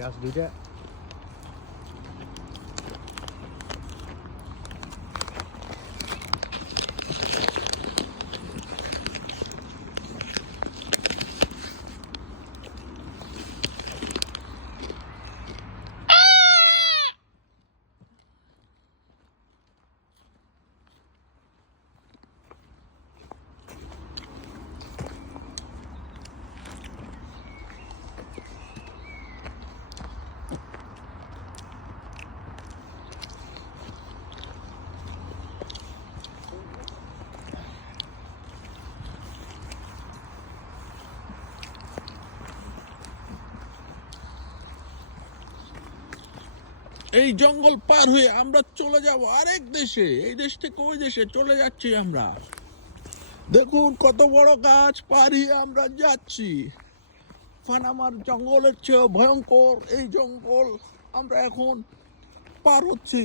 গাছ দুইটা এই জঙ্গল পার হয়ে আমরা চলে যাব আরেক দেশে। এই দেশ থেকে ওই দেশে চলে যাচ্ছি আমরা। দেখুন কত বড় গাছ পাড়িয়ে আমরা যাচ্ছি। পানামার জঙ্গলের চেয়ে ভয়ঙ্কর এই জঙ্গল আমরা এখন পার হচ্ছি।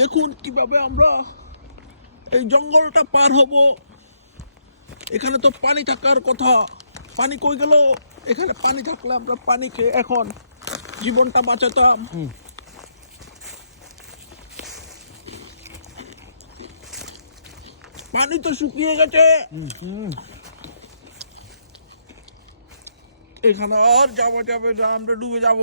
দেখুন কিভাবে আমরা এই জঙ্গলটা পার হব। এখানে তো পানি থাকার কথা, পানি কই গেল? এখানে পানি থাকলে আমরা পানি খেয়ে এখন জীবনটা বাঁচাতাম। পানি তো শুকিয়ে গেছে। এখানে আর যাওয়া যাবে না, আমরা ডুবে যাব।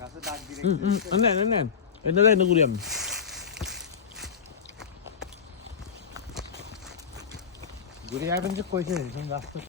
গাছে দাগ দিয়ে নেন নেন, এটা দেয় না করি আমি। ঘুরে যাবেন যে কইছে গাছ তো